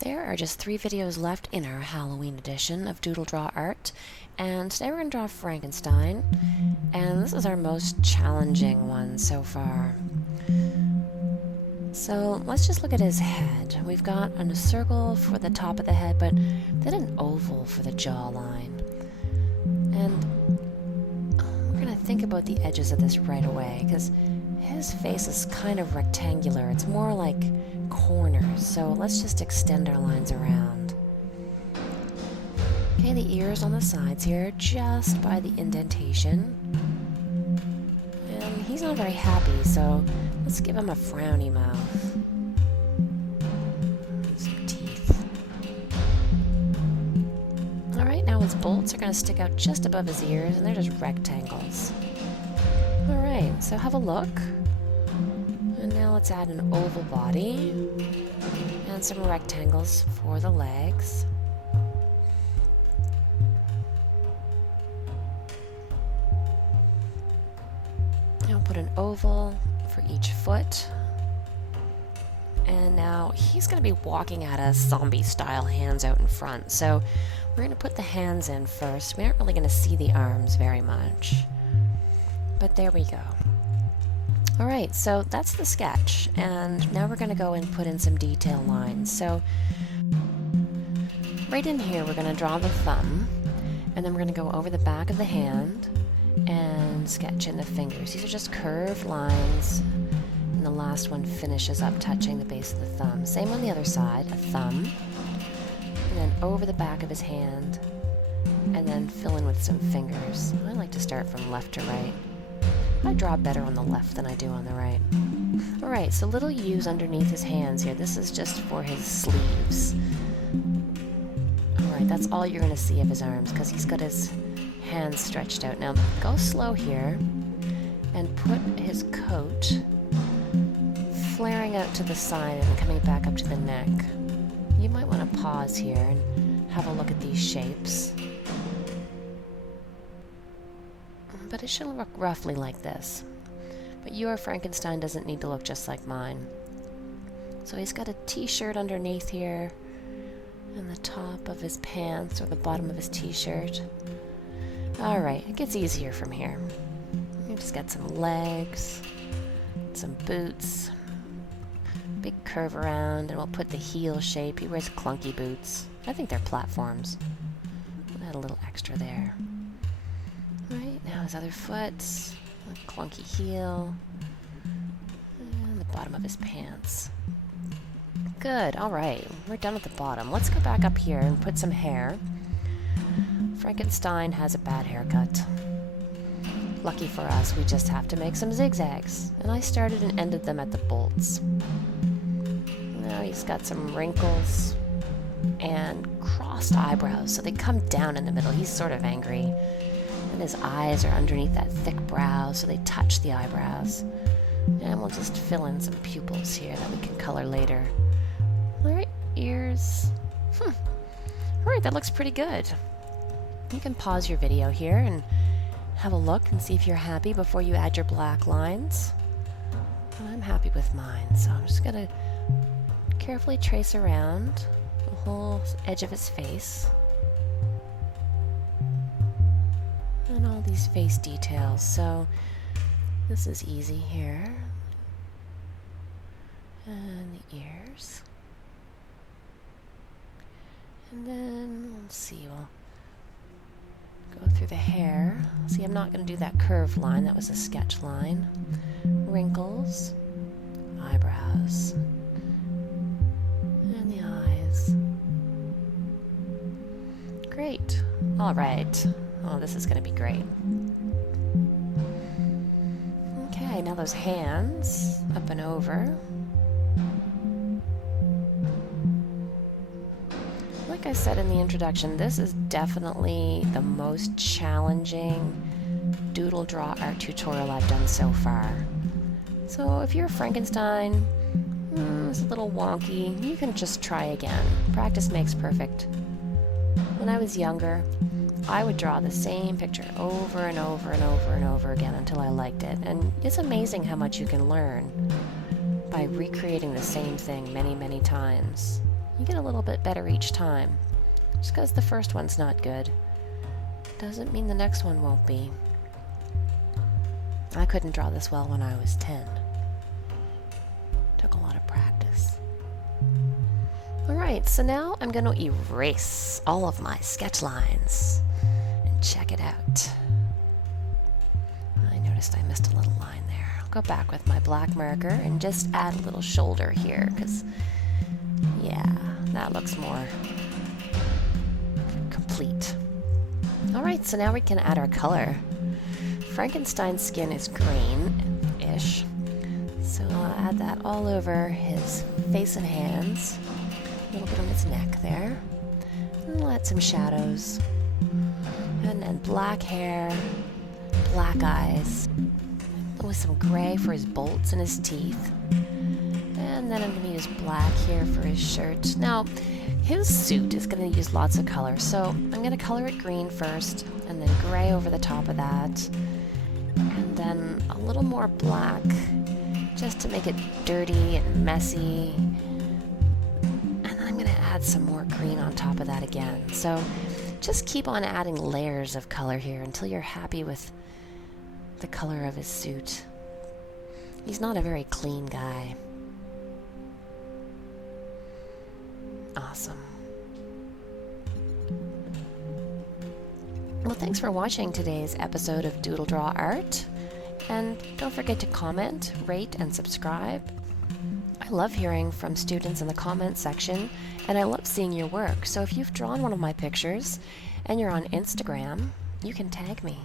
There are just 3 videos left in our Halloween edition of DoodleDrawArt, and today we're going to draw Frankenstein, and this is our most challenging one so far. So let's just look at his head. We've got a circle for the top of the head, but then an oval for the jawline. And we're going to think about the edges of this right away, because his face is kind of rectangular. It's more like corners, so let's just extend our lines around. Okay, the ears on the sides here, just by the indentation. And he's not very happy, so let's give him a frowny mouth. Some teeth. Alright, now his bolts are going to stick out just above his ears, and they're just rectangles. Alright, so have a look. And now let's add an oval body and some rectangles for the legs. Now put an oval for each foot. And now he's going to be walking at us zombie style, hands out in front. So we're going to put the hands in first. We aren't really going to see the arms very much. But there we go. Alright, so that's the sketch, and now we're going to go and put in some detail lines. So, right in here we're going to draw the thumb, and then we're going to go over the back of the hand and sketch in the fingers. These are just curved lines, and the last one finishes up touching the base of the thumb. Same on the other side, a thumb, and then over the back of his hand, and then fill in with some fingers. I like to start from left to right. I draw better on the left than I do on the right. Alright, so little U's underneath his hands here. This is just for his sleeves. Alright, that's all you're going to see of his arms, because he's got his hands stretched out. Now, go slow here, and put his coat flaring out to the side and coming back up to the neck. You might want to pause here and have a look at these shapes. But it should look roughly like this. But your Frankenstein doesn't need to look just like mine. So he's got a t-shirt underneath here, and the top of his pants, or the bottom of his t-shirt. Alright, it gets easier from here. You just got some legs, some boots, big curve around, and we'll put the heel shape. He wears clunky boots. I think they're platforms. We'll add a little extra there. Right, now his other foot, a clunky heel, and the bottom of his pants. Good, alright, we're done with the bottom. Let's go back up here and put some hair. Frankenstein has a bad haircut. Lucky for us, we just have to make some zigzags. And I started and ended them at the bolts. Now he's got some wrinkles and crossed eyebrows, so they come down in the middle. He's sort of angry. And his eyes are underneath that thick brow, so they touch the eyebrows. And we'll just fill in some pupils here that we can color later. Alright, ears. Alright, that looks pretty good. You can pause your video here and have a look and see if you're happy before you add your black lines. And I'm happy with mine, so I'm just going to carefully trace around the whole edge of his face. And all these face details, so this is easy here. And the ears. And then, let's see, we'll go through the hair. See, I'm not going to do that curved line, that was a sketch line. Wrinkles, eyebrows, and the eyes. Great. All right. Oh, this is going to be great. Okay, now those hands, up and over. Like I said in the introduction, this is definitely the most challenging DoodleDrawArt tutorial I've done so far. So if you're Frankenstein, it's a little wonky, you can just try again. Practice makes perfect. When I was younger, I would draw the same picture over and over and over and over again until I liked it. And it's amazing how much you can learn by recreating the same thing many, many times. You get a little bit better each time. Just because the first one's not good doesn't mean the next one won't be. I couldn't draw this well when I was 10. Took a lot of practice. Alright, so now I'm going to erase all of my sketch lines and check it out. I noticed I missed a little line there. I'll go back with my black marker and just add a little shoulder here, because, yeah, that looks more complete. Alright, so now we can add our color. Frankenstein's skin is green-ish, so I'll add that all over his face and hands. A little bit on his neck there. And I'll add some shadows. And then black hair, black eyes, with some gray for his bolts and his teeth. And then I'm going to use black here for his shirt. Now, his suit is going to use lots of color, so I'm going to color it green first, and then gray over the top of that. And then a little more black, just to make it dirty and messy. Add some more green on top of that again. So just keep on adding layers of color here until you're happy with the color of his suit. He's not a very clean guy. Awesome. Well, thanks for watching today's episode of DoodleDrawArt. And don't forget to comment, rate, and subscribe. I love hearing from students in the comments section, and I love seeing your work. So if you've drawn one of my pictures and you're on Instagram, you can tag me.